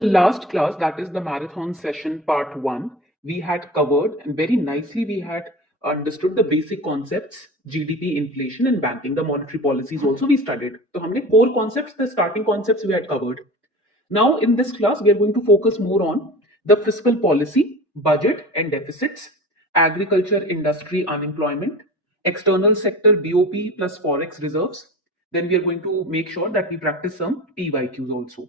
Last class, that is the marathon session part 1, we had covered and very nicely we had understood the basic concepts, GDP, inflation, and banking. The monetary policies also we studied. So, हमने core concepts, the starting concepts we had covered. Now, in this class, we are going to focus more on the fiscal policy, budget and deficits, agriculture, industry, unemployment, external sector, BOP plus forex reserves. Then we are going to make sure that we practice some PYQs also.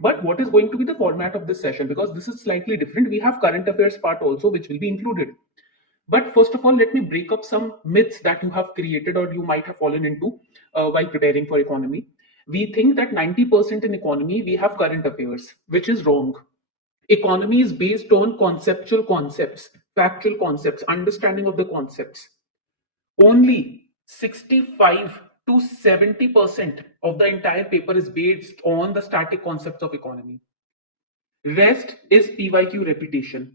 But what is going to be the format of this session? Because this is slightly different. We have current affairs part also, which will be included. But first of all, let me break up some myths that you have created or you might have fallen into while preparing for economy. We think that 90% in economy we have current affairs, which is wrong. Economy is based on conceptual concepts, factual concepts, understanding of the concepts. Only 65 to 70% of the entire paper is based on the static concepts of economy. Rest is PYQ repetition.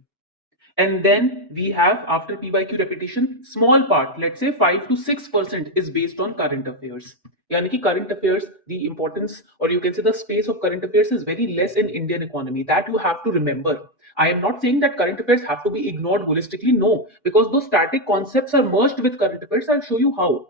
And then we have, after PYQ repetition, small part, let's say 5 to 6% is based on current affairs. Yani ki current affairs, the importance, or you can say the space of current affairs is very less in Indian economy. That you have to remember. I am not saying that current affairs have to be ignored holistically. No, because those static concepts are merged with current affairs. I'll show you how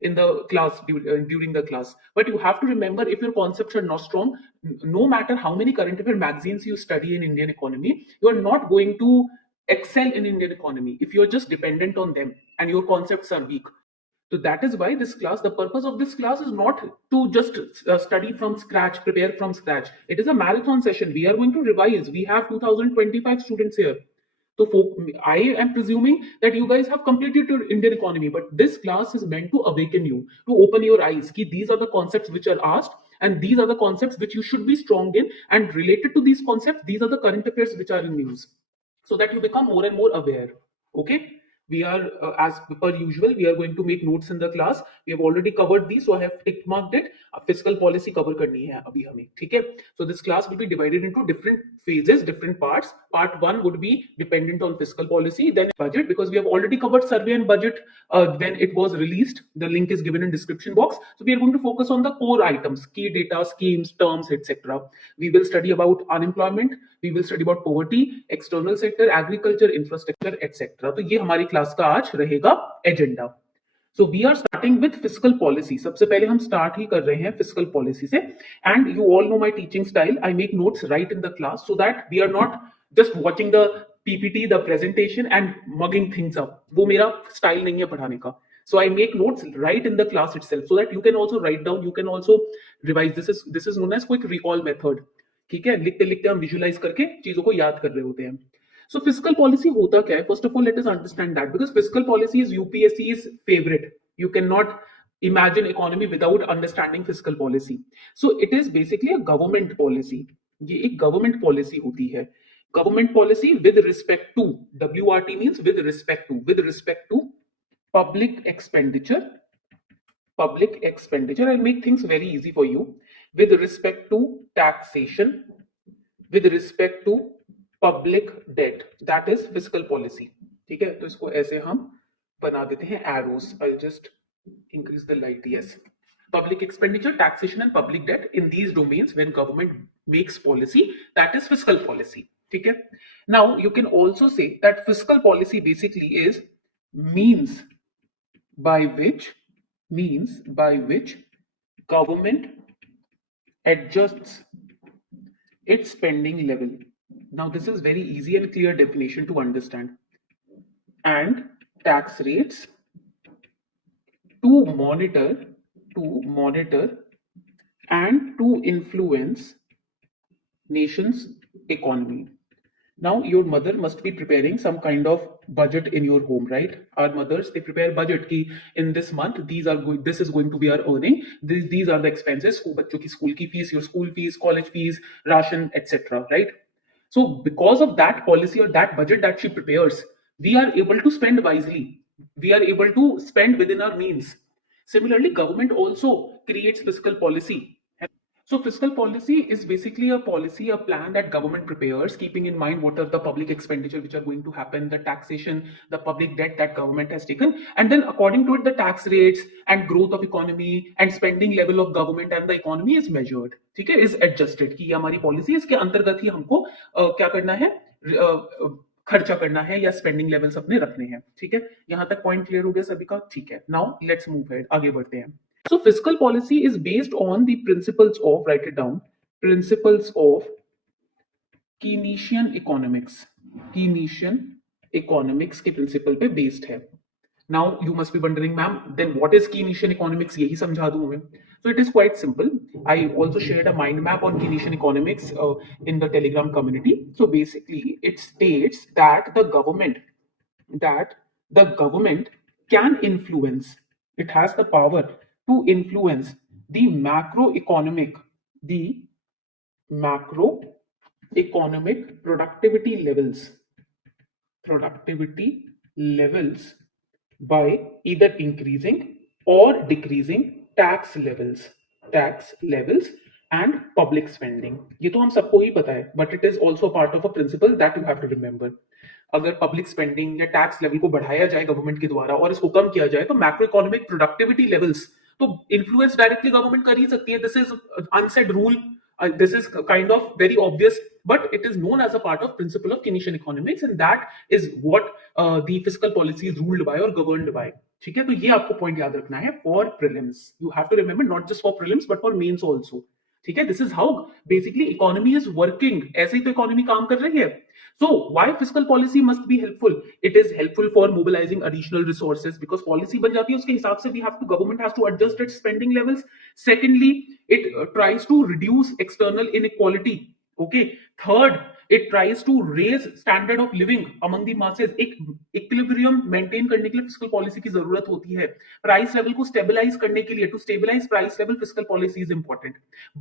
in the class during the class. But you have to remember, if your concepts are not strong, no matter how many current affair magazines you study in Indian economy, you are not going to excel in Indian economy if you're just dependent on them and your concepts are weak. So that is why this class, the purpose of this class is not to just study from scratch, prepare from scratch. It is a marathon session. We are going to revise. We have 2025 students here. So I am presuming that you guys have completed your Indian economy, but this class is meant to awaken you, to open your eyes. Ki these are the concepts which are asked, and these are the concepts which you should be strong in, and related to these concepts, these are the current affairs which are in news, so that you become more and more aware. Okay. We are, as per usual, we are going to make notes in the class. We have already covered these, so I have tick marked it. Fiscal policy cover करनी है अभी हमें, ठीक है? So this class will be divided into different phases, different parts. Part 1 would be dependent on fiscal policy, then budget, because we have already covered survey and budget when it was released. The link is given in description box. So we are going to focus on the core items, key data, schemes, terms, etc. We will study about unemployment, we will study about poverty, external sector, agriculture, infrastructure, etc. तो ये हमारी class का आज रहेगा agenda. So we are starting with fiscal policy. सबसे पहले हम start ही कर रहे हैं fiscal policy से. And you all know my teaching style. I make notes right in the class so that we are not just watching the PPT, the presentation and mugging things up. वो मेरा style नहीं है पढ़ाने का. So I make notes right in the class itself so that you can also write down, you can also revise. This is known as quick recall method. ठीक है, लिखते लिखते हम विजुअलाइज करके चीजों को याद कर रहे होते हैं. So fiscal policy होता क्या है? First of all, let us understand that, because fiscal policy is UPSC's favorite. You cannot imagine economy without understanding fiscal policy. So it is basically a government policy. ये एक government policy होती है. Government policy with respect to, WRT means with respect to public expenditure. Public expenditure. I'll make things very easy for you. With respect to taxation, with respect to public debt, that is fiscal policy. ठीक है, तो इसको ऐसे हम बना देते हैं arrows. I'll just increase the light. Yes, public expenditure, taxation and public debt, in these domains when government makes policy, that is fiscal policy. ठीक है. Now you can also say that fiscal policy basically is means by which government adjusts its spending level. Now this is very easy and clear definition to understand. And tax rates to monitor and to influence nation's economy. Now your mother must be preparing some kind of budget in your home, right? Our mothers, they prepare budget ki in this month this is going to be our earning, these are the expenses, बच्चों की school की fees, your school fees, college fees, ration, etc. right? So because of that policy or that budget that she prepares, we are able to spend wisely, we are able to spend within our means. Similarly, government also creates fiscal policy. So fiscal policy is basically a policy, a plan that government prepares, keeping in mind what are the public expenditure which are going to happen, the taxation, the public debt that government has taken, and then according to it, the tax rates and growth of economy and spending level of government and the economy is measured. ठीक है, is adjusted कि ये हमारी policy है, इसके अंतर्गत ही हमको क्या करना है, खर्चा करना है या स्पेंडिंग लेवल्स अपने रखने हैं. ठीक है, यहां तक पॉइंट क्लियर हो गया सभी का. ठीक है, नाउ लेट्स मूव हेड, आगे बढ़ते हैं. So fiscal policy is based on the principles of, write it down, principles of Keynesian economics. Keynesian economics के principle पे based है. Now you must be wondering, ma'am, then what is Keynesian economics? यही समझा दूं मैं. So it is quite simple. I also shared a mind map on Keynesian economics in the Telegram community. So basically, it states that the government can influence. It has the power to influence the macroeconomic productivity levels by either increasing or decreasing tax levels and public spending. ये तो हम सबको ही पता है, but it is also part of a principle that you have to remember. अगर public spending या tax level को बढ़ाया जाए गवर्नमेंट के द्वारा और इसको कम किया जाए तो मैक्रो इकोनॉमिक प्रोडक्टिविटी लेवल्स तो इन्फ्लुएंस डायरेक्टली गवर्नमेंट कर ही सकती है. This is unsaid rule, this is kind of very obvious, but it is known as a part of principle of Keynesian economics, and that is what the fiscal policy is ruled by or governed by. ठीक है, तो ये आपको point याद रखना है for prelims. You have to remember not just for prelims but for mains also. ठीक है, this is how basically economy is working. ऐसे ही तो इकोनॉमी काम कर रही है. So why fiscal policy must be helpful? It is helpful for mobilizing additional resources because policy बन जाती है उसके हिसाब से government has to adjust its spending levels. Secondly, it tries to reduce external inequality. Okay. Third, it tries to raise standard of living among the masses. एक equilibrium maintain करने के लिए fiscal policy की जरूरत होती है. Price level को stabilize करने के लिए, to stabilize price level, fiscal policy is important.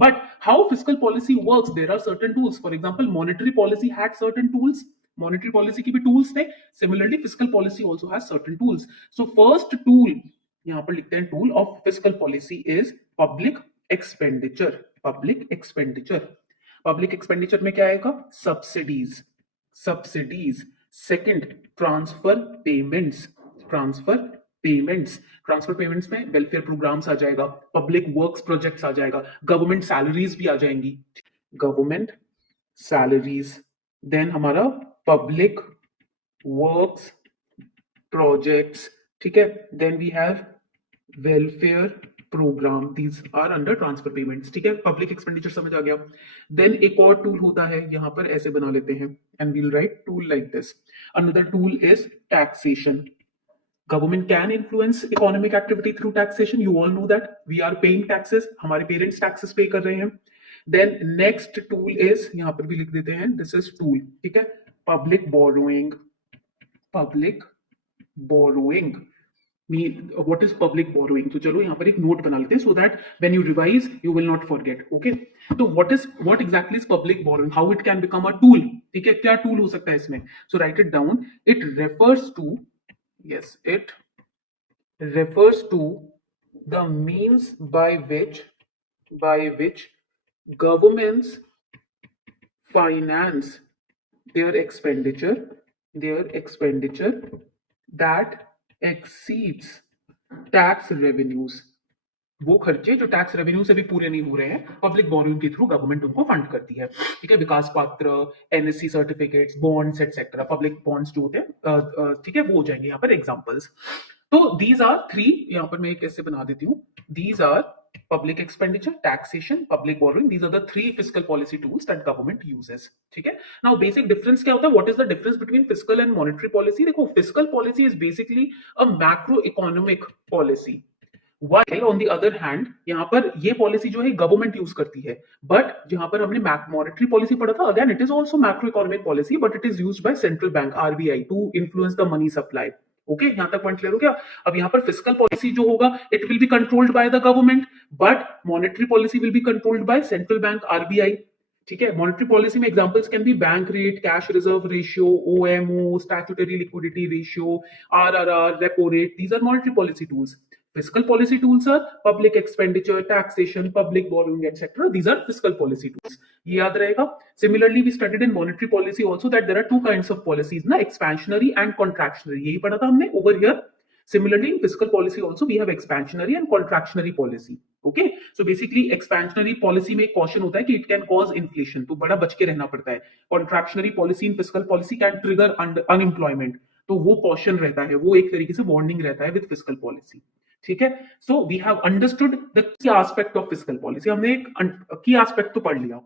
But how fiscal policy works? There are certain tools. For example, monetary policy had certain tools. Monetary policy की भी tools थे. Similarly, fiscal policy also has certain tools. So first tool, यहाँ पर लिखते हैं tool of fiscal policy is public expenditure. Public expenditure. Public expenditure में क्या आएगा? सब्सिडीज. सेकंड, ट्रांसफर पेमेंट्स में वेलफेयर प्रोग्राम्स आ जाएगा, पब्लिक वर्क्स प्रोजेक्ट्स आ जाएगा, गवर्नमेंट सैलरीज भी आ जाएंगी. गवर्नमेंट सैलरीज, देन हमारा पब्लिक वर्क्स प्रोजेक्ट्स. ठीक है, then we have welfare program. These are under transfer payments. ठीक है, पब्लिक एक्सपेंडिचर समझ आ गया. देन एक और टूल होता है, यहां पर ऐसे बना लेते हैं and we'll write tool like this. Another tool is taxation. Government can influence economic activity through taxation. You all know that we are paying taxes. हमारे पेरेंट्स टैक्सेस पे कर रहे हैं. देन नेक्स्ट टूल इज, यहां पर भी लिख देते हैं, दिस इज टूल. ठीक है, public borrowing. What is public borrowing? तो चलो यहाँ पर एक नोट बना लेते हैं so that when you revise you will not forget. Okay, तो what exactly is public borrowing? How it can become a tool? ठीक है, क्या टूल हो सकता है इसमें? So write it down. It refers to the means by which governments finance their expenditure that exceeds tax revenues. वो खर्चे जो टैक्स रेवेन्यू से भी पूरे नहीं हो रहे हैं, पब्लिक बोरोइंग के थ्रू गवर्नमेंट उनको फंड करती है. ठीक है, विकास पात्र, NSC certificates, bonds etcetera, public bonds जो होते हैं, ठीक है, वो हो जाएंगे यहाँ पर एग्जांपल्स. तो दीज आर थ्री, यहाँ पर मैं कैसे बना देती हूँ, these are public expenditure, taxation, public borrowing. These are the three fiscal policy tools that government uses. ठीक है, now basic difference क्या होता है? What is the difference between fiscal and monetary policy? देखो, fiscal policy is basically a macroeconomic policy, while on the other hand यहाँ पर ये policy जो है गवर्नमेंट यूज करती है. बट जहां पर हमने मॉनेटरी पॉलिसी पढ़ा था, again it is also macroeconomic policy, but it is used by central bank RBI to influence the money supply. Okay, यहां तक पॉइंट क्लियर हो गया. अब यहां पर फिस्कल पॉलिसी जो होगा, it will be controlled by the government, but monetary policy will be controlled by central bank RBI. ठीक है, मॉनेटरी पॉलिसी में examples can be bank rate, cash reserve ratio, OMO, statutory liquidity ratio, RRR, repo rate. These are monetary policy tools. Fiscal policy tools are public expenditure, taxation, public borrowing, etc. These are fiscal policy tools. ये याद रहेगा. Similarly, we studied in monetary policy also that there are two kinds of policies, ना, expansionary and contractionary. यही पढ़ा था हमने over here. Similarly, in fiscal policy also we have expansionary and contractionary policy. Okay, so basically expansionary policy में caution होता है कि it can cause inflation, तो बड़ा बच के रहना पड़ता है. Contractionary policy in fiscal policy can trigger unemployment, तो वो caution रहता है, वो एक तरीके से warning रहता है with fiscal policy. ठीक है, so we have understood the key aspect of fiscal policy. हमने एक key aspect तो पढ़ लिया.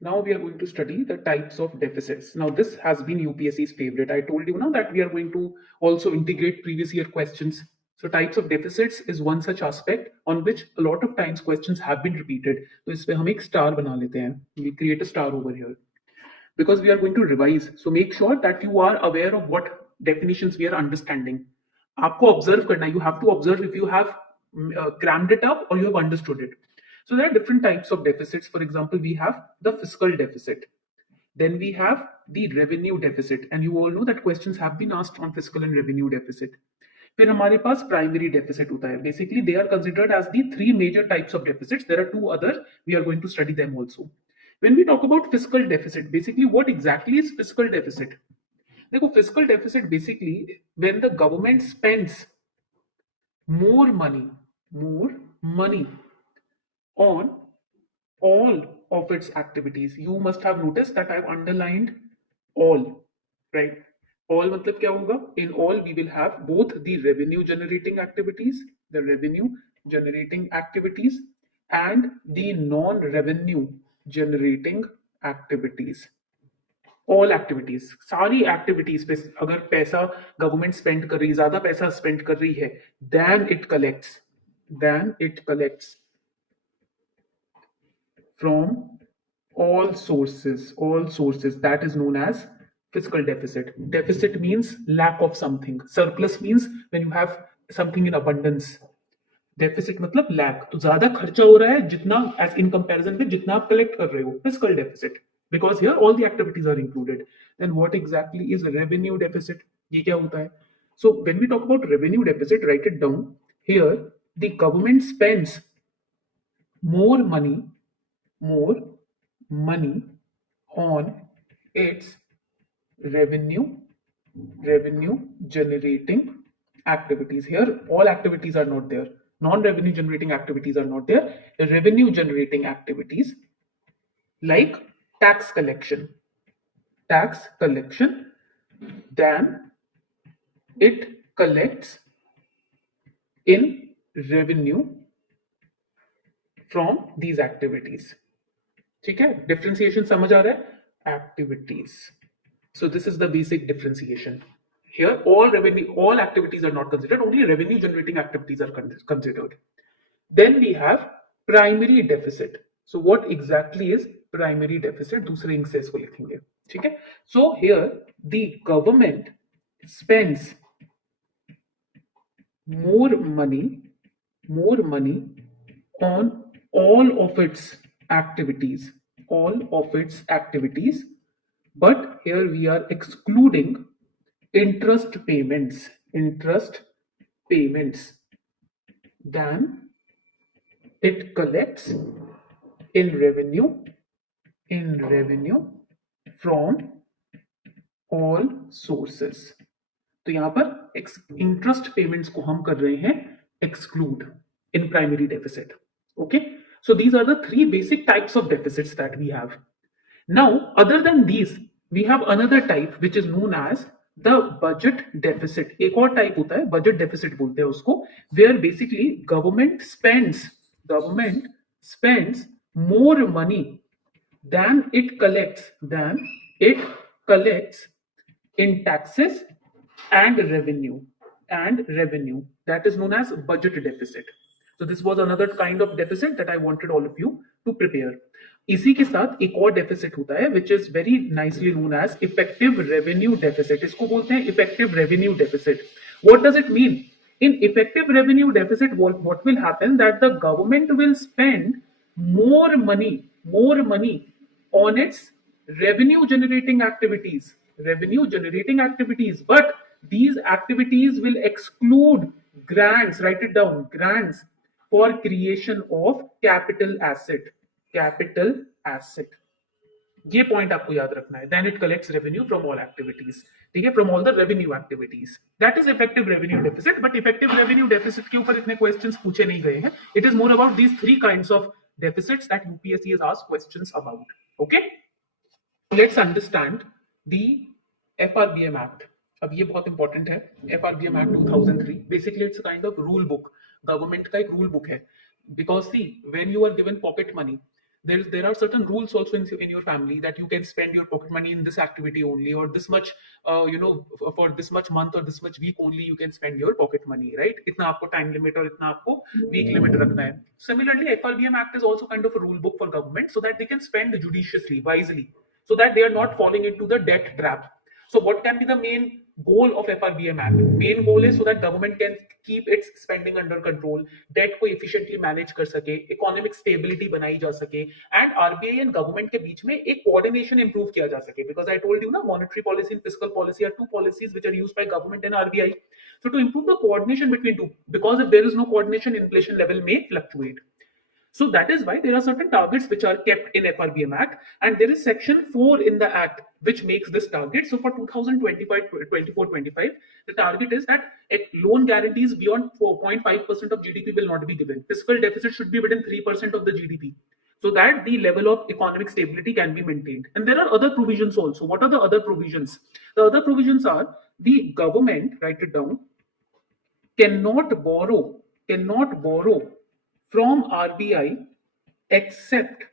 Now we are going to study the types of deficits. Now this has been UPSC's favorite. I told you now that we are going to also integrate previous year questions. So types of deficits is one such aspect on which a lot of times questions have been repeated. So इसमें हम एक star बना लेते हैं. We create a star over here because we are going to revise. So make sure that you are aware of what definitions we are understanding. आपको observe करना है. You have to observe if you have crammed it up or you have understood it. So there are different types of deficits. For example, we have the fiscal deficit. Then we have the revenue deficit. And you all know that questions have been asked on fiscal and revenue deficit. फिर हमारे पास primary deficit होता है. Basically, they are considered as the three major types of deficits. There are two others. We are going to study them also. When we talk about fiscal deficit, basically what exactly is fiscal deficit? देखो, fiscal deficit basically when the government spends more money on all of its activities. You must have noticed that I've underlined all, right? All matlab kya hoga? In all we will have both the revenue generating activities and the non-revenue generating activities. All activities, सारी activities पे अगर पैसा government spend कर रही है, ज्यादा पैसा spend कर रही है, then it collects from all sources. That is known as fiscal deficit. Deficit means lack of something. Surplus means when you have something in abundance. Deficit मतलब lack, तो ज्यादा खर्चा हो रहा है जितना as in comparison में जितना आप कलेक्ट कर रहे हो. Fiscal deficit, because here all the activities are included. Then what exactly is revenue deficit? ये क्या होता है? So when we talk about revenue deficit, write it down. Here the government spends more money on its revenue generating activities. Here all activities are not there. Non-revenue generating activities are not there. The revenue generating activities like tax collection, then it collects in revenue from these activities. ठीक है, differentiation समझ आ रहा है? Activities. So this is the basic differentiation. Here all activities are not considered, only revenue generating activities are considered. Then we have primary deficit. So what exactly is primary deficit? दूसरे ink से इसको लिखेंगे. ठीक है? So here the government spends more money on all of its activities, but here we are excluding interest payments, then it collects in revenue from all sources. तो यहां पर interest payments को हम कर रहे हैं exclude in primary deficit. Okay, so these are the three basic types of deficits that we have. Now other than these we have another type which is known as the budget deficit. एक और type होता है budget deficit बोलते हैं उसको, where basically government spends more money than it collects in taxes and revenue. That is known as budget deficit. So this was another kind of deficit that I wanted all of you to prepare. इसी के साथ एक और deficit होता है which is very nicely known as effective revenue deficit. इसको बोलते हैं effective revenue deficit. What does it mean? In effective revenue deficit, what will happen that the government will spend more money on its revenue generating activities, but these activities will exclude grants, write it down, grants for creation of capital asset, capital asset. ये point आपको याद रखना है. Then it collects revenue from all activities. ठीक है, from all the revenue activities. That is effective revenue deficit. But effective revenue deficit के ऊपर इतने क्वेश्चंस पूछे नहीं गए हैं. It is more about these three kinds of deficits that UPSC has asked questions about. Okay, let's understand the FRBM Act. अब ये बहुत इंपॉर्टेंट है. FRBM Act 2003 basically it's a kind of rule book. Government का एक rule book है. Because see, when you are given pocket money, there are certain rules also in your family that you can spend your pocket money in this activity only, or this much for this much month or this much week only you can spend your pocket money, right? इतना आपको time limit और इतना आपको week limit रखना है. Similarly, FRBM Act is also kind of a rule book for government so that they can spend judiciously, wisely, so that they are not falling into the debt trap. So what can be the main goal of FRBM Act? Main goal is so that government can keep its spending under control, debt को efficiently manage कर सके, economic stability बनाई जा सके, and RBI and government के बीच में एक coordination improve किया जा सके. Because I told you ना, monetary policy and fiscal policy are two policies which are used by government and RBI. So to improve the coordination between two, because if there is no coordination, inflation level may fluctuate. So that is why there are certain targets which are kept in FRBM Act, and there is section 4 in the act which makes this target. So for 2024-25, the target is that loan guarantees beyond 4.5% of GDP will not be given. Fiscal deficit should be within 3% of the GDP, so that the level of economic stability can be maintained. And there are other provisions also. What are the other provisions? The other provisions are the government, write it down, cannot borrow from RBI except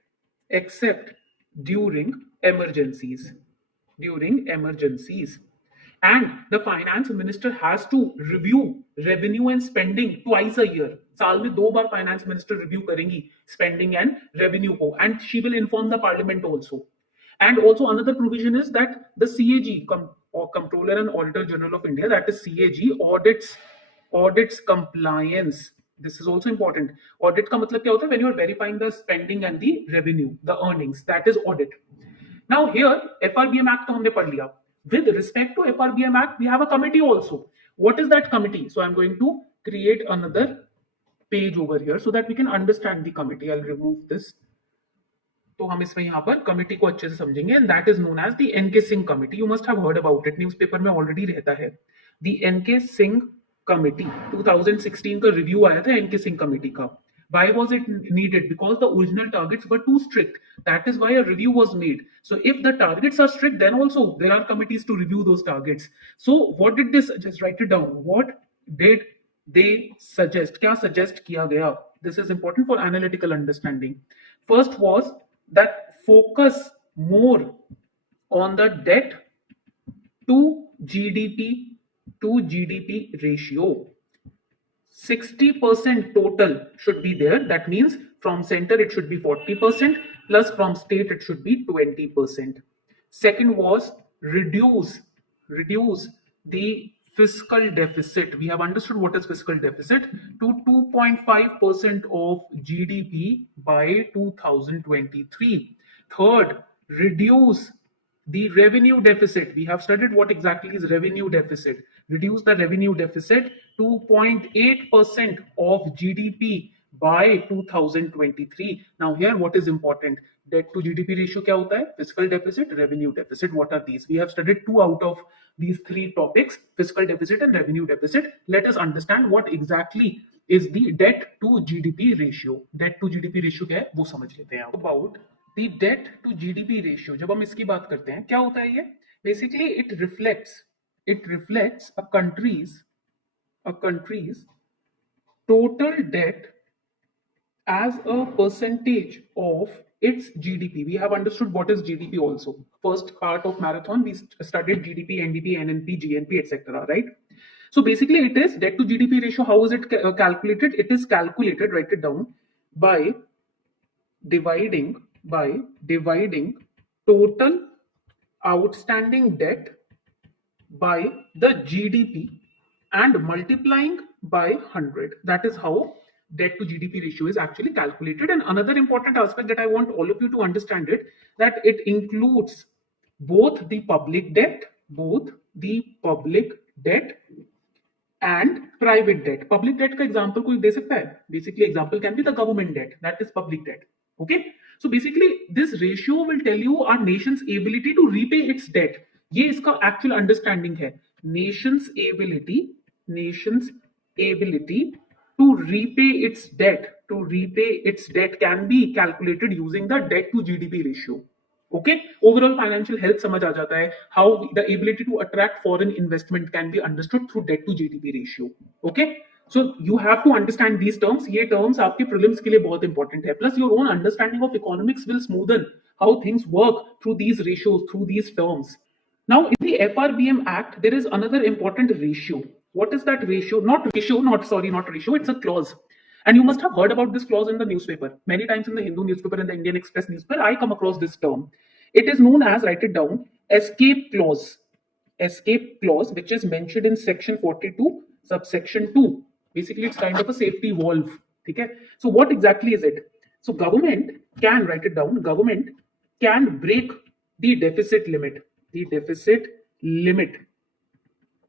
during emergencies. And the finance minister has to review revenue and spending twice a year. साल में 2 बार finance minister review करेंगी spending and revenue को, and she will inform the parliament also. And also another provision is that the CAG, Comptroller and Auditor General of India, that is CAG, audits compliance. This is also important. Audit का मतलब क्या होता है? When you are verifying the spending and the revenue, the earnings, that is audit. Now here FRBM Act तो हमने पढ़ लिया. With respect to FRBM Act, we have a committee also. What is that committee? So I'm going to create another page over here so that we can understand the committee. I'll remove this. तो हम इसमें यहाँ पर committee को अच्छे से समझेंगे. And that is known as the NK Singh committee. You must have heard about it, newspaper में ऑलरेडी रहता है. द एनके सिंह कमिटी 2016 का रिव्यू आया था एनके सिंह कमिटी का. Why was it needed? Because the original targets were too strict. That is why a review was made. So if the targets are strict, then also there are committees to review those targets. So what did they suggest? Write it down. What did they suggest? क्या suggest किया गया? This is important for analytical understanding. First was that focus more on the debt to GDP ratio. 60% total should be there. That means from center it should be 40%, plus from state it should be 20%. Second was reduce the fiscal deficit. We have understood what is fiscal deficit, to 2.5% of GDP by 2023. Third, reduce the revenue deficit. We have studied what exactly is revenue deficit. Reduce the revenue deficit to 0.8% of GDP by 2023. Now here what is important? Debt to GDP ratio क्या होता है? Fiscal deficit, revenue deficit. What are these? We have studied 2 out of these 3 topics, fiscal deficit and revenue deficit. Let us understand what exactly is the debt to GDP ratio. Debt to GDP ratio क्या है वो समझ लेते हैं. About the debt to GDP ratio, जब हम इसकी बात करते हैं क्या होता है ये? Basically it reflects a country's total debt as a percentage of its GDP. We have understood what is GDP also. First part of marathon we studied GDP, NDP, NNP, GNP, etc. Right? So basically it is debt to GDP ratio. How is it calculated? It is calculated, write it down, by dividing total outstanding debt by the GDP and multiplying by 100. That is how debt to GDP ratio is actually calculated. And another important aspect that I want all of you to understand it, that it includes both the public debt and private debt. Public debt का example कोई दे सकता है? Basically example can be the government debt, that is public debt. Okay, so basically this ratio will tell you our nation's ability to repay its debt. ये इसका actual understanding है. Nation's ability to repay its debt can be calculated using the debt to GDP ratio. Okay, overall financial health समझ आ जाता है. How the ability to attract foreign investment can be understood through debt to GDP ratio. Okay, so you have to understand these terms. ये terms आपके prelims के लिए बहुत important है. Plus your own understanding of economics will smoothen how things work through these ratios, through these terms. Now in the FRBM Act there is another important ratio. What is that ratio? Not ratio. It's a clause. And you must have heard about this clause in the newspaper. Many times in the Hindu newspaper and the Indian Express newspaper, I come across this term. It is known as, write it down, escape clause. Escape clause, which is mentioned in section 42, subsection 2. Basically, it's kind of a safety valve. Okay? So what exactly is it? So government can, write it down, government can break the deficit limit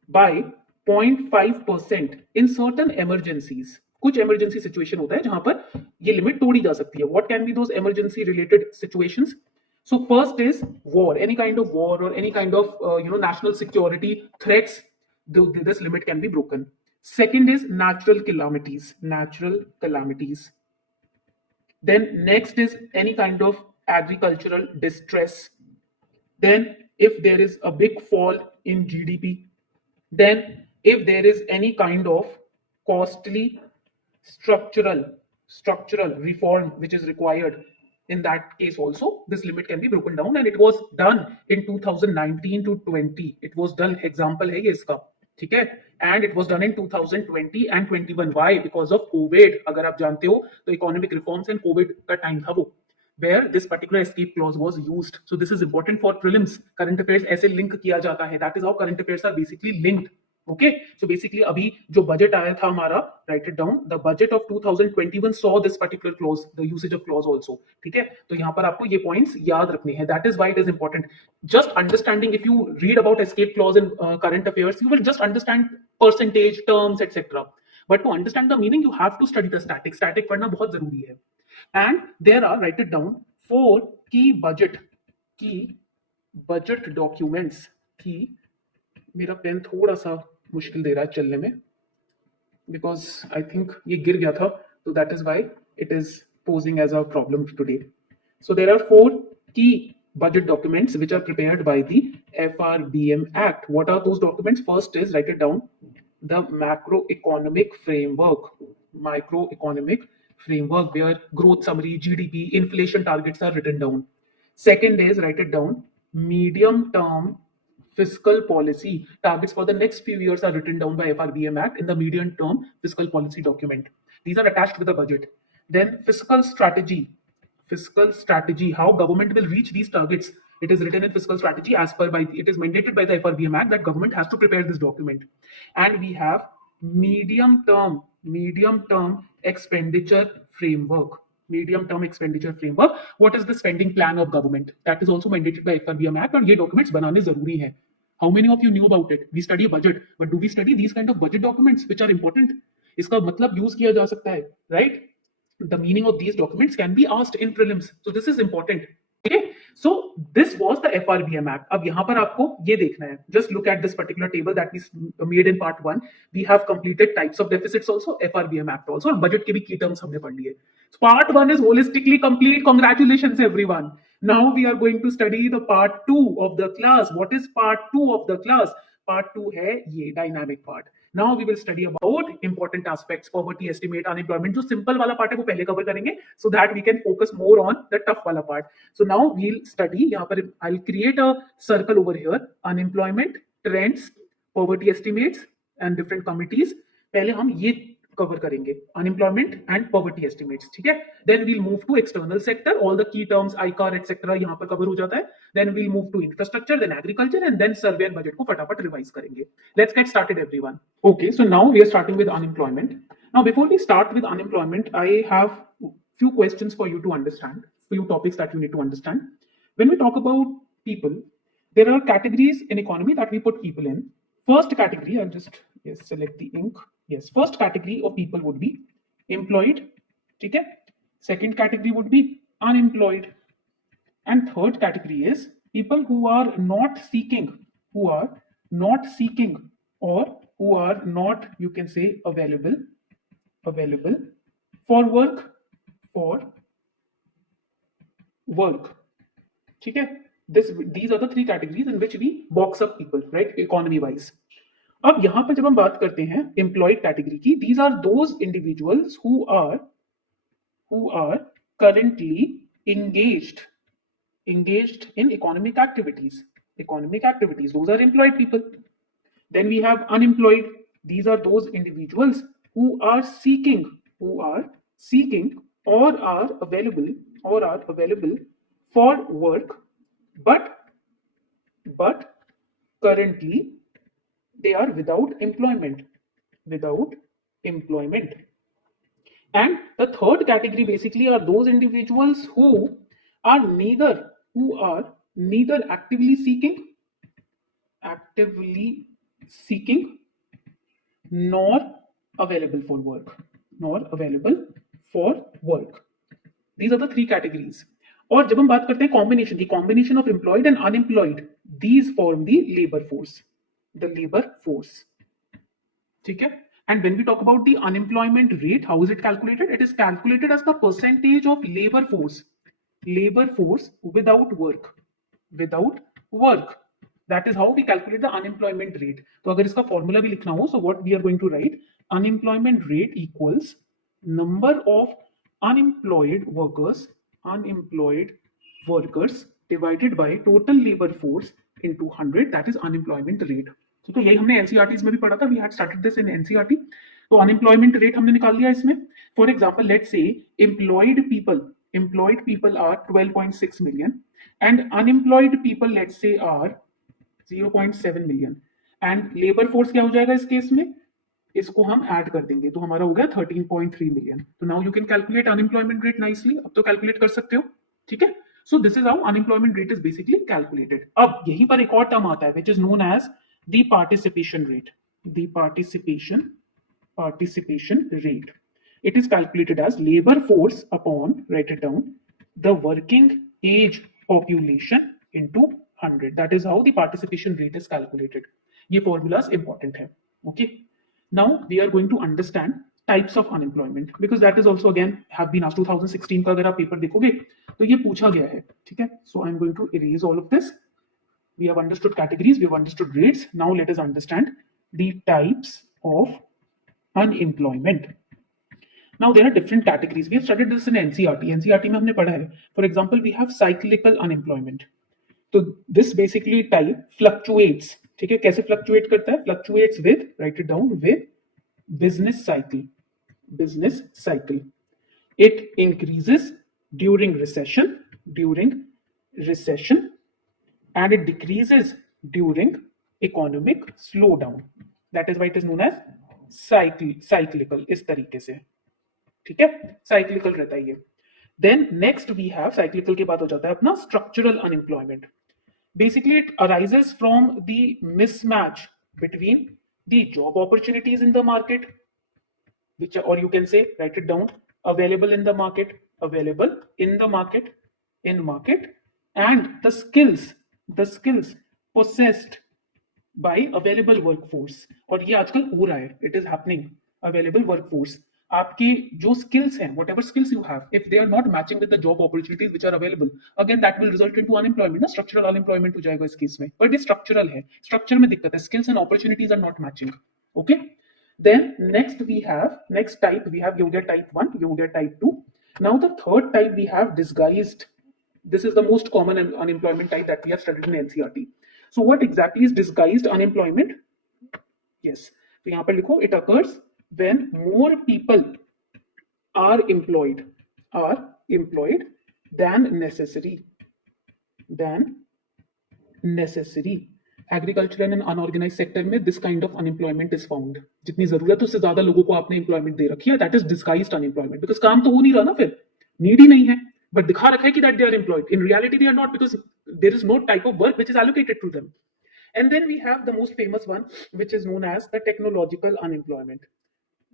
by 0.5% in certain emergencies. कुछ emergency situation होता है जहां पर ये limit तोड़ी जा सकती है. What can be those emergency related situations? So first is war, any kind of war or any kind of national security threats. This limit can be broken. Second is natural calamities. Then next is any kind of agricultural distress. Then if there is a big fall in GDP. Then if there is any kind of costly structural reform which is required, in that case also this limit can be broken down, and it was done in 2019 to 20. It was done, example है ये इसका, ठीक है, and it was done in 2020 and 21. Why? Because of COVID. अगर आप जानते हो तो economic reforms and COVID का time था वो, where this particular escape clause was used. So this is important for prelims. Current affairs ऐसे link किया जाता है. That is how current affairs are basically linked. Okay, so basically अभी जो budget आया था हमारा, write it down, the budget of 2021 saw this particular clause, the usage of clause also. ठीक है, तो यहाँ पर आपको ये points याद रखने हैं. That is why it is important. Just understanding, if you read about escape clause in current affairs, you will just understand percentage, terms, etc. But to understand the meaning, you have to study the static. Static पढ़ना बहुत जरूरी है. And there are, write it down, 4 key budget documents. मेरा pen थोड़ा सा मुश्किल दे रहा है चलने में, because I think ये गिर गया था, so that is why it is posing as a problem today. So there are 4 key budget documents which are prepared by the FRBM Act. What are those documents? First is, write it down, the macroeconomic framework, where growth summary, GDP, inflation targets are written down. Second is, write it down, medium term fiscal policy targets for the next few years are written down by FRBM Act in the medium term fiscal policy document. These are attached with the budget. Then fiscal strategy, how government will reach these targets. It is written in fiscal strategy as per it is mandated by the FRBM Act that government has to prepare this document. And we have medium term expenditure framework. What is the spending plan of government? That is also mandated by FRBM Act, और ये documents बनाने जरूरी हैं. How many of you knew about it? We study budget, but do we study these kind of budget documents which are important? इसका मतलब use किया जा सकता है, right? The meaning of these documents can be asked in prelims. So this is important. Okay? So this was the FRBM Act. अब यहाँ पर आपको ये देखना है. Just look at this particular table that we made in part 1. We have completed types of deficits also, FRBM Act also, और budget के भी key terms हमने पढ़ लिए. So part 1 is holistically complete. Congratulations everyone. Now we are going to study the part 2 of the class. What is part 2 of the class? Part 2 है ये dynamic part. Now we will study about important aspects, poverty estimate, unemployment. जो simple वाला part है वो पहले cover करेंगे, so that we can focus more on the tough वाला part. So now we'll study, यहाँ पर I'll create a circle over here, unemployment, trends, poverty estimates and different committees. पहले हम ये cover करेंगे, unemployment and poverty estimates, ठीक है? Then we'll move to external sector, all the key terms, ICAR, etc. यहाँ पर cover हो जाता है. Then we'll move to infrastructure, then agriculture, and then survey and budget को फटाफट revise करेंगे. Let's get started, everyone. Okay, so now we are starting with unemployment. Now, before we start with unemployment, I have few questions for you to understand, few topics that you need to understand. When we talk about people, there are categories in economy that we put people in. First category, I'll just yes, select the ink. Yes, first category of people would be employed, ठीक है? Second category would be unemployed, and third category is people who are not seeking, who are not seeking, or who are not, you can say, available for work, for work. ठीक है? These are the three categories in which we box up people, right? Economy wise. अब यहां पर जब हम बात करते हैं एम्प्लॉयड कैटेगरी की, these are those individuals who are currently engaged in economic activities. Those are employed people. Then we have unemployed. These are those individuals who are seeking or are available for work, but currently they are without employment. And the third category basically are those individuals who are neither actively seeking nor available for work. These are the three categories. और जब हम बात करते हैं combination of employed and unemployed, these form the labour force. ठीक है? And when we talk about the unemployment rate, how is it calculated? It is calculated as the percentage of labor force without work. That is how we calculate the unemployment rate. तो अगर इसका formula भी लिखना हो, so what we are going to write, unemployment rate equals number of unemployed workers divided by total labor force into 100, that is unemployment rate. ठीक है? यही हमने एनसीईआरटीज में भी पढ़ा था. We had started this in NCERT. तो unemployment rate हमने निकाल लिया इसमें. For example, let's say employed people are 12.6 million and unemployed people let's say are 0.7 million. And labour force क्या हो जाएगा इस केस में? इसको हम ऐड कर देंगे तो हमारा हो गया 13.3 million. तो now you can calculate unemployment rate nicely. अब तो कैलकुलेट कर सकते हो. ठीक है? So this is how unemployment rate is basically calculated. अब यहीं पर एक और टर्म आता है which is known as the participation rate. It is calculated as labor force upon, write it down, the working age population into 100. That is how the participation rate is calculated. ये formulas important है. Okay. Now we are going to understand types of unemployment because that is also again have been asked. 2016 का अगर आप paper देखोगे तो ये पूछा गया है. ठीक है? So I am going to erase all of this. We have understood categories, we have understood rates. Now let us understand the types of unemployment. Now there are different categories. We have studied this in NCERT. NCERT में हमने पढ़ा है. For example, we have cyclical unemployment. So this basically type fluctuates. ठीक है? कैसे fluctuate करता है? Fluctuates with, write it down, with business cycle. It increases during recession, and it decreases during economic slowdown. That is why it is known as cyclical. इस तरीके से. ठीक है? Cyclical रहता है ये. Then next we have cyclical के बाद हो जाता है अपना structural unemployment. Basically it arises from the mismatch between the job opportunities in the market, which, or you can say, write it down, available in the market, and the skills possessed by available workforce. और ये आजकल हो रहा है. It is happening. Available workforce. आपके जो skills हैं, whatever skills you have, if they are not matching with the job opportunities which are available, again that will result into unemployment. ना structural unemployment हो जाएगा इस केस में. But ये structural है. Structure में दिक्कत है. Skills and opportunities are not matching. Okay. Then next type we have, you get type 1, you get type 2. Now the third type we have disguised. This is the most common unemployment type that we have studied in NCERT. So what exactly is disguised unemployment? Yes. So यहाँ पर लिखो, it occurs when more people are employed than necessary. Agricultural and unorganized sector में this kind of unemployment is found. जितनी जरूरत उससे ज्यादा लोगों को आपने employment दे रखी है, that is disguised unemployment. Because काम तो हो नहीं रहा ना, फिर need ही नहीं है, but दिखा रखा है कि that they are employed. In reality they are not, because there is no type of work which is allocated to them. And then we have the most famous one, which is known as the technological unemployment.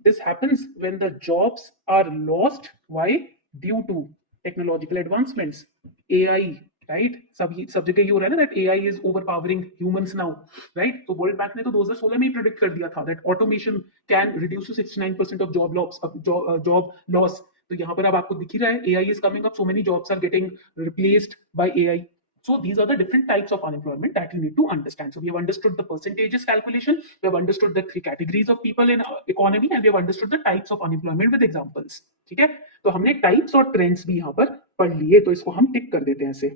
This happens when the jobs are lost. Why? Due to technological advancements, AI, right? सब जगह ये हो रहा है ना that AI is overpowering humans now, right? तो World Bank ने तो 2016 में ही predict कर दिया था that automation can reduce to 69% of job loss. तो यहाँ पर अब आपको दिख ही रहा है AI is coming up, so many jobs are getting replaced by AI. So these are the different types of unemployment that you need to understand. So we have understood the percentages calculation, we have understood the three categories of people in economy, and we have understood the types of unemployment with examples. ठीक है, तो हमने types और trends भी यहाँ पर पढ़ लिए, तो इसको हम टिक कर देते हैं ऐसे.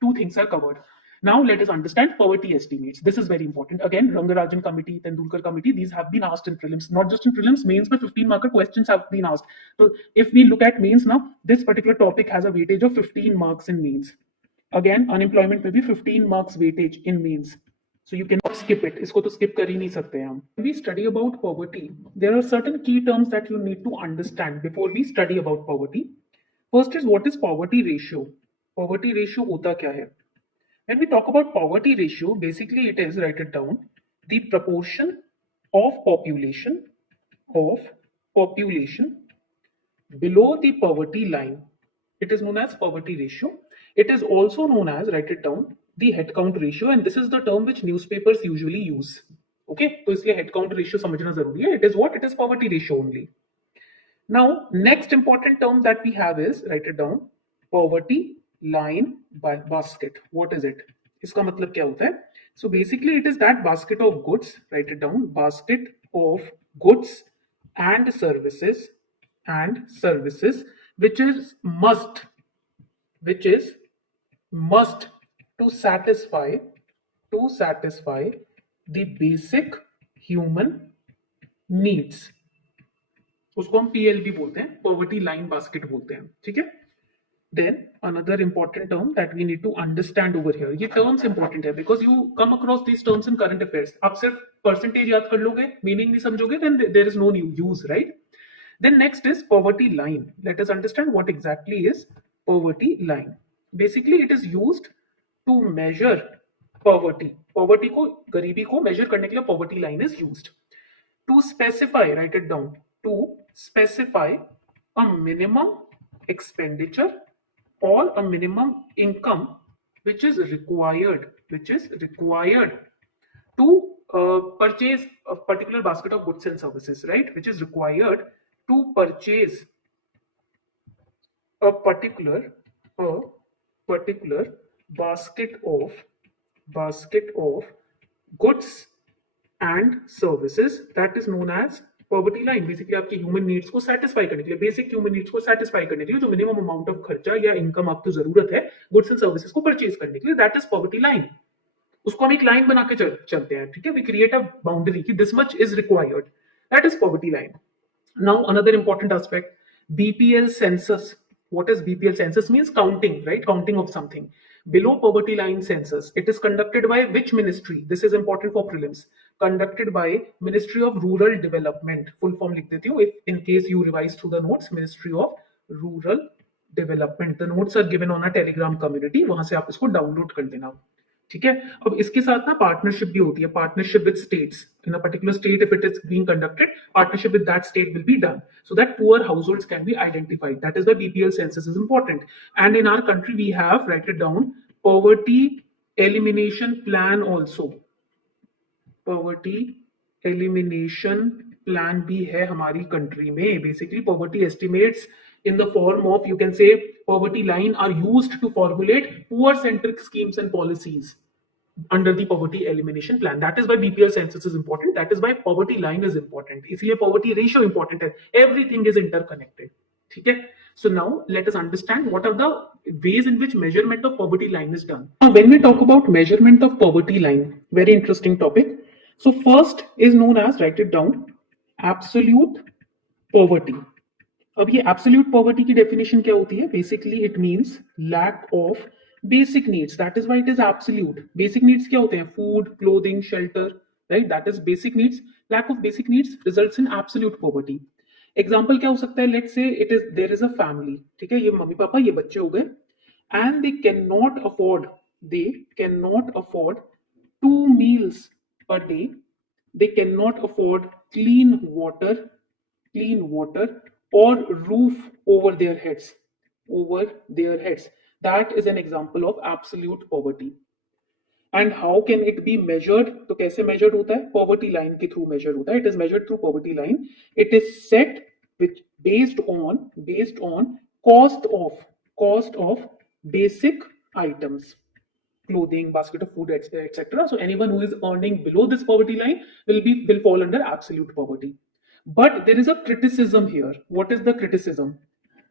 Two things are covered. Now let us understand poverty estimates. This is very important. Again, Rangarajan committee, Tendulkar committee, these have been asked in prelims. Not just in prelims, mains में 15 marker questions have been asked. So if we look at mains now, this particular topic has a weightage of 15 marks in mains. Again, unemployment में भी 15 marks weightage in mains. So you cannot skip it. इसको तो skip कर ही नहीं सकते हम. When we study about poverty, there are certain key terms that you need to understand before we study about poverty. First is, what is poverty ratio? Poverty ratio होता क्या है? When we talk about poverty ratio, basically it is, write it down, the proportion of population below the poverty line. It is known as poverty ratio. It is also known as, write it down, the headcount ratio, and this is the term which newspapers usually use. Okay, तो इसलिए headcount ratio समझना जरूरी है. It is what? It is poverty ratio only. Now, next important term that we have is, write it down, poverty line basket. What is it? इसका मतलब क्या होता है? So basically it is that basket of goods, write it down, basket of goods and services which is must to satisfy the basic human needs. उसको हम PLB बोलते हैं, poverty line basket बोलते हैं. ठीक है? Then another important term that we need to understand over here. ये terms important है because you come across these terms in current affairs. आप सिर्फ percentage याद कर लोगे, meaning नहीं समझोगे, then there is no use, right? Then next is poverty line. Let us understand what exactly is poverty line. Basically, it is used to measure poverty. Poverty को, गरीबी को measure करने के लिए poverty line is used. To specify, write it down, to specify a minimum expenditure or a minimum income which is required to purchase a particular basket of goods and services, right? Which is required to purchase a particular basket of goods and services, that is known as poverty line. Basically आपकी human needs को satisfy करने के लिए, basic human needs को satisfy करने के लिए जो minimum amount of खर्चा या income आपको जरूरत है goods and services को purchase करने के लिए, that is poverty line. उसको हम एक line बना के चलते हैं, ठीक है? We create a boundary कि this much is required. That is poverty line. Now another important aspect, BPL census. What is BPL census? Means counting, right? Counting of something. Below poverty line census. It is conducted by which ministry? This is important for prelims. Conducted by Ministry of Rural Development. Full form लिख देती हूँ, if in case you revise through the notes. Ministry of Rural Development. The notes are given on a Telegram community. वहां से आप इसको download कर देना. ठीक है? अब इसके साथ ना पार्टनरशिप भी होती है, partnership with states. In a particular state, if it is being conducted, partnership with that state will be done so that poor households can be identified. That is why BPL census is important. And in our country we have, write it down, poverty elimination plan also. Poverty elimination plan भी है हमारी country में. Basically poverty estimates in the form of, you can say, poverty line are used to formulate poor centric schemes and policies under the poverty elimination plan. That is why BPL census is important. That is why poverty line is important. इसलिए poverty ratio important है. Everything is interconnected. ठीक है? So now let us understand what are the ways in which measurement of poverty line is done. Now when we talk about measurement of poverty line, very interesting topic. So first is known as, write it down, absolute poverty. अब ये absolute poverty की definition क्या होती है? Basically it means lack of basic needs. That is why it is absolute. Basic needs क्या होते हैं? Food, clothing, shelter, right? That is basic needs. Lack of basic needs results in absolute poverty. Example क्या हो सकता है? Let's say there is a family. ठीक है? ये मम्मी पापा, ये बच्चे हो गए, and they cannot afford 2 meals a day, they cannot afford clean water or roof over their heads. Over their heads. That is an example of absolute poverty. And how can it be measured? तो कैसे measured होता है? Poverty line के through major होता है. It is measured through poverty line. It is set which based on cost of basic items, clothing, basket of food, etc. So anyone who is earning below this poverty line will fall under absolute poverty. But there is a criticism here. What is the criticism?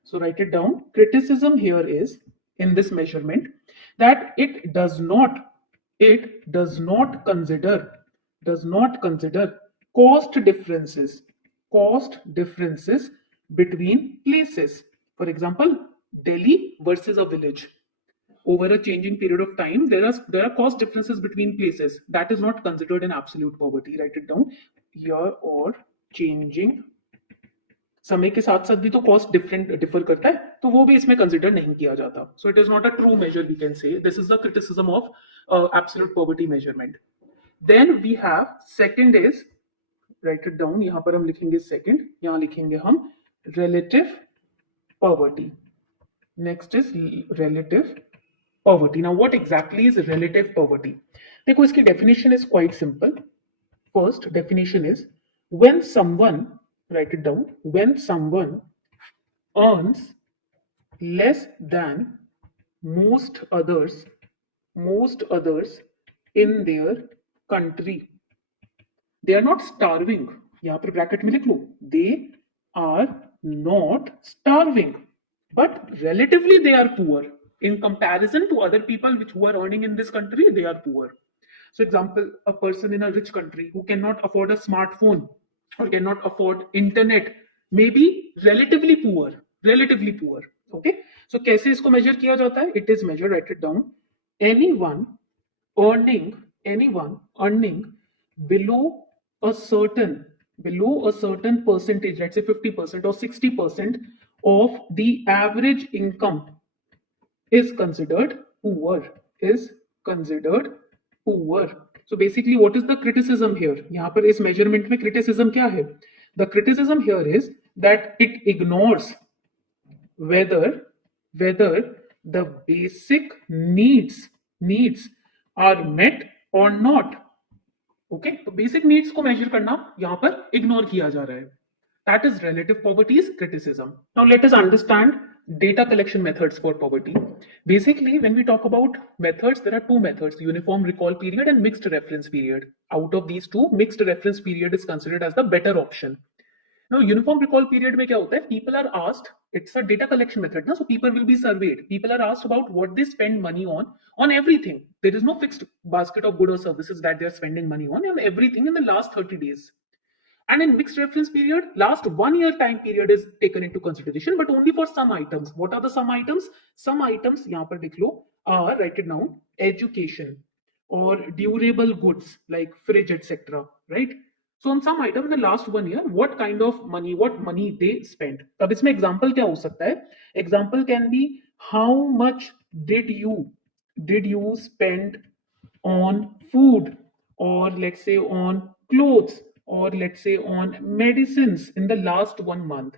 So write it down. Criticism here is in this measurement that it does not consider cost differences between places. For example, Delhi versus a village. Over a changing period of time, there are cost differences between places. That is not considered in absolute poverty. Write it down here. Or changing, समय के साथ साथ भी तो cost differ करता है, तो वो भी इसमें कंसिडर नहीं किया जाता. So it is not a true measure. We can say this is the criticism of absolute poverty measurement. Then we have second is, write it down, यहां पर हम लिखेंगे सेकंड, यहां लिखेंगे हम relative poverty. Next is relative poverty. Now what exactly is relative poverty? देखो इसकी definition is quite simple. First definition is when someone, write it down, when someone earns less than most others in their country, they are not starving. यहां पर bracket में लिख लो, they are not starving, but relatively they are poor in comparison to other people who are earning in this country. They are poor. So example, a person in a rich country who cannot afford a smartphone or cannot afford internet may be relatively poor. Okay, so कैसे इसको measure किया जाता है? It is measured, write it down, anyone earning below a certain percentage, let's say 50% or 60% of the average income is considered poor. So basically what is the criticism here? यहाँ पर इस measurement में criticism क्या है? The criticism here is that it ignores whether the basic needs are met or not. Okay, तो basic needs को measure करना यहाँ पर ignore किया जा रहा है. That is relative poverty's criticism. Now let us understand data collection methods for poverty. Basically, when we talk about methods, there are two methods: uniform recall period and mixed reference period. Out of these two, mixed reference period is considered as the better option. Now, uniform recall period में क्या होता है? People are asked, it's a data collection method, ना? So people will be surveyed. People are asked about what they spend money on everything. There is no fixed basket of goods or services that they are spending money on everything in the last 30 days. And in mixed reference period, last 1 year time period is taken into consideration, but only for some items. What are the some items? Some items, यहाँ पर लिख लो, are, write it down, education or durable goods like fridge, etc. Right? So on some item in the last 1 year, what money they spent. अब इसमें example क्या हो सकता है? Example can be, how much did you spend on food, or let's say on clothes, or let's say on medicines in the last 1 month.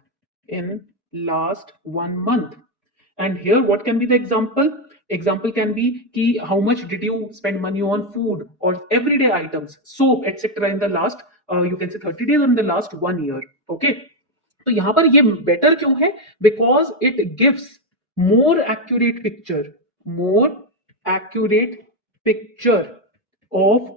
And here what can be the example? Example can be ki, how much did you spend money on food or everyday items, soap, etc. in the last you can say 30 days or in the last 1 year. Okay, तो यहाँ पर ये better क्यों है? Because it gives more accurate picture of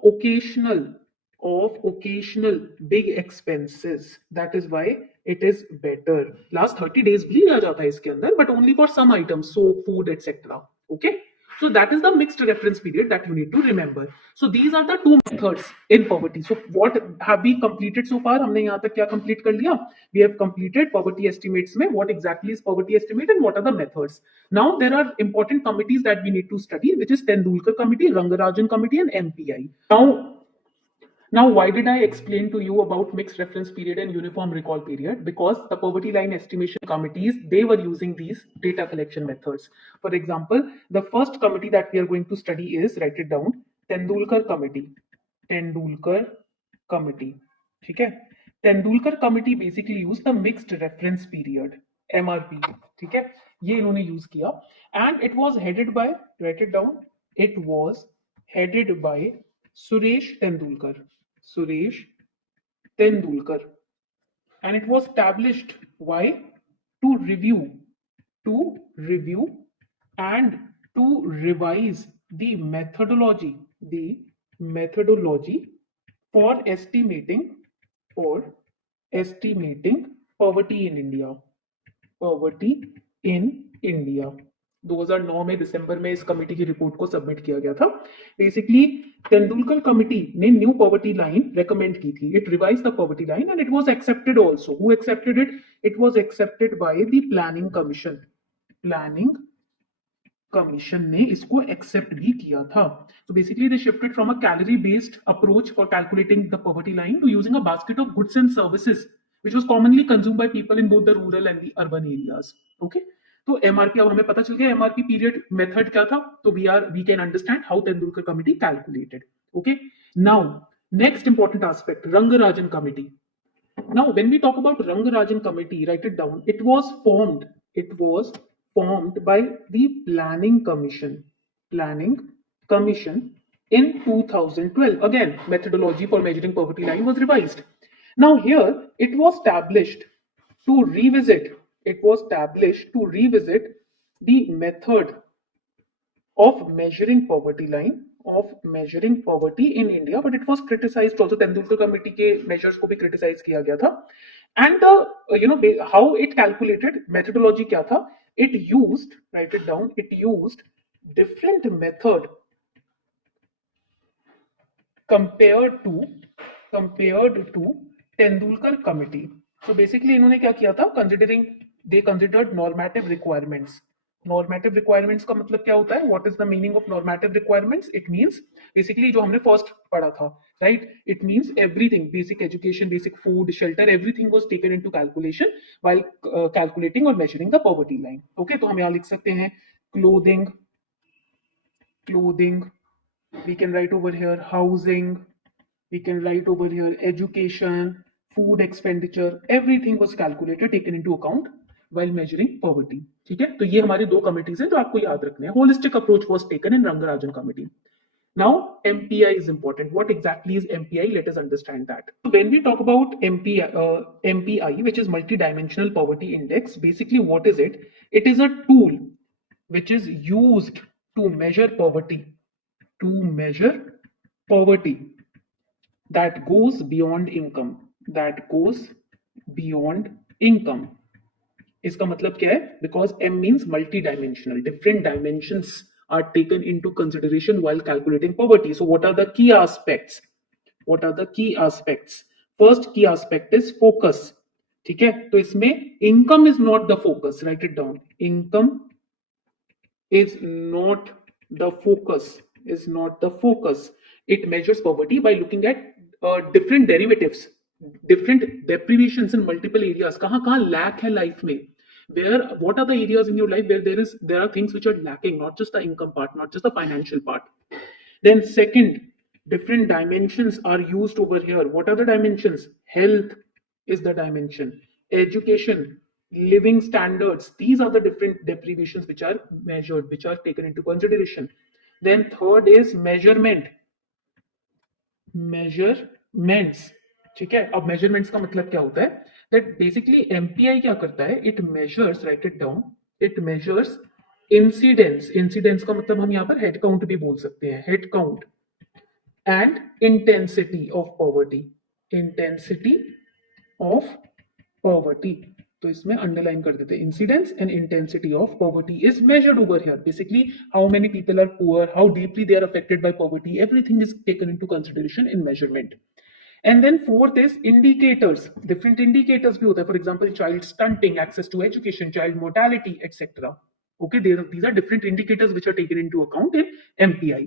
occasional big expenses. That is why it is better. Last 30 days भी आ जाता है इसके अंदर, but only for some items, soap, food, etc. Okay, so that is the mixed reference period that you need to remember. So these are the two methods in poverty. So what have we completed so far? हमने यहाँ तक क्या complete कर लिया? We have completed poverty estimates में what exactly is poverty estimate and what are the methods. Now there are important committees that we need to study, which is Tendulkar committee, Rangarajan committee and MPI. Now, why did I explain to you about mixed reference period and uniform recall period? Because the poverty line estimation committees, they were using these data collection methods. For example, the first committee that we are going to study is, write it down, Tendulkar committee, Tendulkar committee, ठीक है। Tendulkar committee basically use the mixed reference period, MRP, ठीक है, ये इन्होंने use किया। And it was headed by, right it down, it was headed by Suresh Tendulkar, Suresh Tendulkar, and it was established why, to review, to review and to revise the methodology for estimating, for estimating poverty in India, poverty in India। 2009 में दिसंबर में इस committee की report को submit किया गया था। Basically Tendulkar committee ने new poverty line recommend की थी, it revise the poverty line and it was accepted also. Who accepted it? It was accepted by the planning commission, planning commission ने इसको एक्सेप्ट भी किया था। So basically they shifted from a calorie based approach for calculating the poverty line to using a basket of goods and services which was commonly consumed by people in both the rural and the urban areas। Okay, तो MRP अब हमें पता चल गया MRP period method क्या था, तो we can understand how Tendulkar committee calculated. Okay, now next important aspect, Rangarajan committee. Now, when we talk about Rangarajan Committee, write it down. It was formed by the Planning Commission in 2012. Again, methodology for measuring poverty line was revised. Now, here it was established to revisit. It was established to revisit the method of measuring poverty line, of measuring poverty in India, but it was criticized also। Tendulkar committee के measures को भी criticize किया गया था। And how it calculated, methodology क्या था? It used, write it down, it used different method compared to Tendulkar committee. So basically इन्होंने क्या किया था? They considered normative requirements। Normative requirements का मतलब क्या होता है? What is the meaning of normative requirements? It means basically जो हमने फर्स्ट पढ़ा था, right, it means everything, basic education, basic food, shelter, everything was taken into calculation while calculating और measuring the poverty line. Okay, तो हम यहां लिख सकते हैं clothing, we can write over here housing, we can write over here education, food expenditure, everything was calculated, taken into account while measuring poverty। ठीक है, तो ये हमारी दो कमिटीज हैं जो आपको याद रखने हैं। Holistic approach was taken in Rangarajan committee. Now MPI is important। What exactly is MPI? Let us understand that। So when we talk about MPI, which is multi-dimensional poverty index, basically what is it? It is a tool which is used to measure poverty, that goes beyond income, इसका मतलब क्या है? Because M means multi dimensional, different dimensions are taken into consideration while calculating poverty. So what are the key aspects? First key aspect is focus. ठीक है, तो इसमें income is not the focus, write it down, income is not the focus, it measures poverty by looking at different derivatives, different deprivations in multiple areas। कहाँ lack है life में? What are the areas in your life where there are things which are lacking, not just the income part, not just the financial part? Then second, different dimensions are used over here। What are the dimensions? Health is the dimension, education, living standards, these are the different deprivations which are measured, which are taken into consideration। Then third is measurements। ठीक है, अब measurements का मतलब क्या होता है? That basically MPI क्या करता है? It measures, right it down, it measures incidence का मतलब हम यहाँ पर हेड काउंट भी बोल सकते हैं, head count and intensity of poverty. तो इसमें अंडरलाइन कर देते हैं, incidence and intensity of poverty is measured over here. Basically how many people are poor, how deeply they are affected by poverty, everything is taken into consideration in measurement. And then fourth is indicators, different indicators भी होता है, for example child stunting, access to education, child mortality, etc। Okay, these are different indicators which are taken into account in MPI।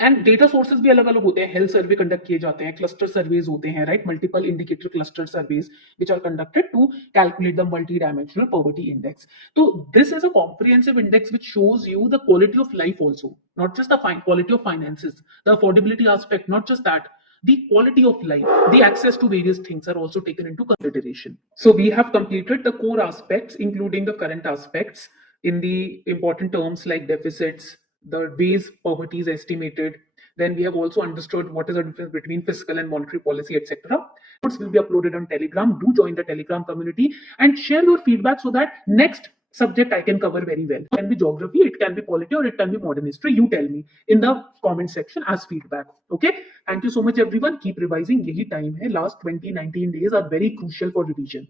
And data sources भी अलग अलग होते हैं, health survey conduct किए जाते हैं, क्लस्टर सर्वेज होते हैं, right, multiple indicator cluster surveys which are conducted to calculate the multi dimensional poverty index. तो this is a comprehensive index which shows you the quality of life also, not just the quality of finances, the affordability aspect, not just that, the quality of life, the access to various things are also taken into consideration. So we have completed the core aspects, including the current aspects in the important terms like deficits, the ways poverty is estimated. Then we have also understood what is the difference between fiscal and monetary policy, etc. Notes will be uploaded on Telegram. Do join the Telegram community and share your feedback so that next subject I can cover very well. It can be geography, it can be polity, or it can be modern history. You tell me in the comment section as feedback. Okay. Thank you so much, everyone. Keep revising. Yahi time hai. Last 20-19 days are very crucial for revision.